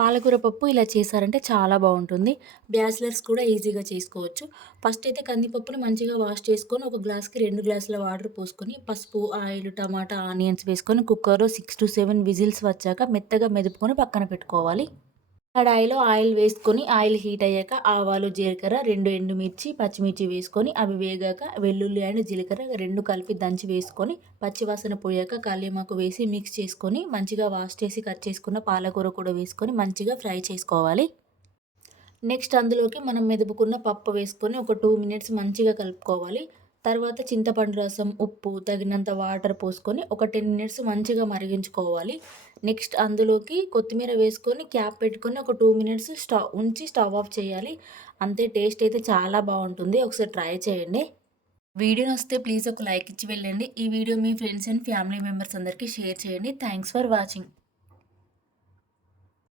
పాలకూర పప్పు ఇలా చేశారంటే చాలా బాగుంటుంది. బ్యాచిలర్స్ కూడా ఈజీగా చేసుకోవచ్చు. ఫస్ట్ అయితే కందిపప్పుని మంచిగా వాష్ చేసుకొని ఒక గ్లాస్కి రెండు గ్లాసుల వాటర్ పోసుకొని పసుపు ఆయిల్ టమాటా ఆనియన్స్ వేసుకొని కుక్కర్లో సిక్స్ టు సెవెన్ విజిల్స్ వచ్చాక మెత్తగా మెదుపుకొని పక్కన పెట్టుకోవాలి. కడాయిలో ఆయిల్ వేసుకొని ఆయిల్ హీట్ అయ్యాక ఆవాలు జీలకర్ర రెండు ఎండుమిర్చి పచ్చిమిర్చి వేసుకొని అవి వేగాక వెల్లుల్లి అండ్ జీలకర్ర రెండు కలిపి దంచి వేసుకొని పచ్చివాసన పోయాక కల్యమాకు వేసి మిక్స్ చేసుకొని మంచిగా వాష్ చేసి కట్ చేసుకున్న పాలకూర కూడా వేసుకొని మంచిగా ఫ్రై చేసుకోవాలి. నెక్స్ట్ అందులోకి మనం మెదుపుకున్న పప్పు వేసుకొని ఒక టూ మినిట్స్ మంచిగా కలుపుకోవాలి. తర్వాత చింతపండు రసం ఉప్పు తగినంత వాటర్ పోసుకొని ఒక టెన్ మినిట్స్ మంచిగా మరిగించుకోవాలి. నెక్స్ట్ అందులోకి కొత్తిమీర వేసుకొని క్యాప్ పెట్టుకొని ఒక టూ మినిట్స్ స్టవ్ ఉంచి స్టవ్ ఆఫ్ చేయాలి. అంతే టేస్ట్ అయితే చాలా బాగుంటుంది. ఒకసారి ట్రై చేయండి. వీడియో వస్తే ప్లీజ్ ఒక లైక్ ఇచ్చి వెళ్ళండి. ఈ వీడియో మీ ఫ్రెండ్స్ అండ్ ఫ్యామిలీ మెంబర్స్ అందరికీ షేర్ చేయండి. Thanks for watching.